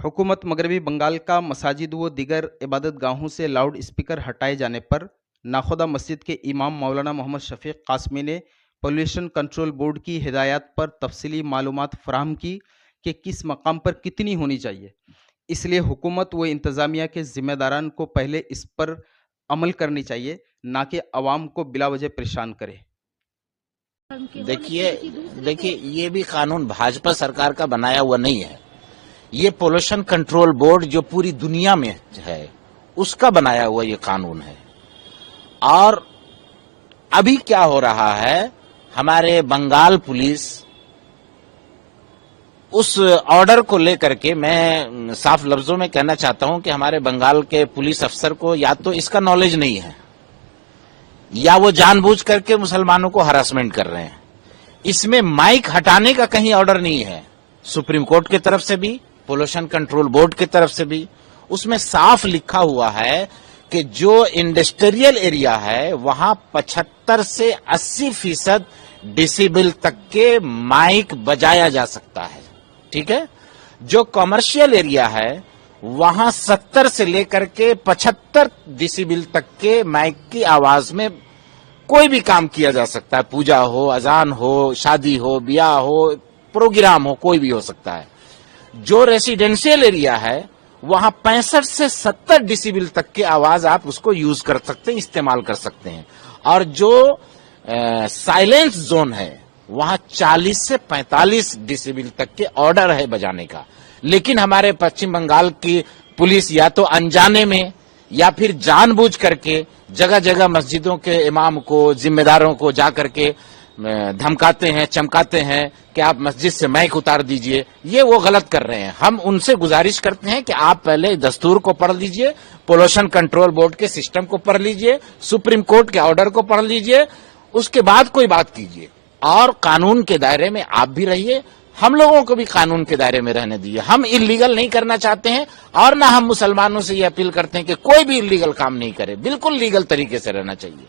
हुकूमत मगरबी बंगाल का मसाजिद व दीगर इबादत गाहों से लाउड स्पीकर हटाए जाने पर नाखुदा मस्जिद के इमाम मौलाना मोहम्मद शफीक कासमी ने पोल्यूशन कंट्रोल बोर्ड की हिदायत पर तफसीली मालूमात फराहम की कि किस मकाम पर कितनी होनी चाहिए। इसलिए हुकूमत व इंतज़ामिया के ज़िम्मेदारान को पहले इस पर अमल करनी चाहिए, ना कि अवाम को बिला वजह परेशान करे। देखिए देखिए ये भी कानून भाजपा सरकार का बनाया हुआ नहीं है। ये पोल्यूशन कंट्रोल बोर्ड जो पूरी दुनिया में है उसका बनाया हुआ ये कानून है। और अभी क्या हो रहा है, हमारे बंगाल पुलिस उस ऑर्डर को लेकर के, मैं साफ लफ्जों में कहना चाहता हूं कि हमारे बंगाल के पुलिस अफसर को या तो इसका नॉलेज नहीं है या वो जानबूझ करके मुसलमानों को हरासमेंट कर रहे हैं। इसमें माइक हटाने का कहीं ऑर्डर नहीं है, सुप्रीम कोर्ट की तरफ से भी, पोल्यूशन कंट्रोल बोर्ड की तरफ से भी। उसमें साफ लिखा हुआ है कि जो इंडस्ट्रियल एरिया है वहां 75 से 80% डिसिबल तक के माइक बजाया जा सकता है, ठीक है। जो कमर्शियल एरिया है वहां 70 से लेकर के 75 डिसिबल तक के माइक की आवाज में कोई भी काम किया जा सकता है। पूजा हो, अजान हो, शादी हो, ब्याह हो, प्रोग्राम हो, कोई भी हो सकता है। जो रेसिडेंशियल एरिया है वहां 65 से 70 डिसिबल तक की आवाज आप उसको यूज कर सकते हैं, इस्तेमाल कर सकते हैं। और जो साइलेंस जोन है वहां 40 से 45 डिसिबल तक के ऑर्डर है बजाने का। लेकिन हमारे पश्चिम बंगाल की पुलिस या तो अनजाने में या फिर जानबूझ करके जगह जगह मस्जिदों के इमाम को, जिम्मेदारों को जाकर के धमकाते हैं, चमकाते हैं कि आप मस्जिद से माइक उतार दीजिए। ये वो गलत कर रहे हैं। हम उनसे गुजारिश करते हैं कि आप पहले दस्तूर को पढ़ लीजिए, पोल्यूशन कंट्रोल बोर्ड के सिस्टम को पढ़ लीजिए, सुप्रीम कोर्ट के ऑर्डर को पढ़ लीजिए, उसके बाद कोई बात कीजिए। और कानून के दायरे में आप भी रहिए, हम लोगों को भी कानून के दायरे में रहने दीजिए। हम इलीगल नहीं करना चाहते हैं और ना हम मुसलमानों से ये अपील करते हैं कि कोई भी इलीगल काम नहीं करे। बिल्कुल लीगल तरीके से रहना चाहिए।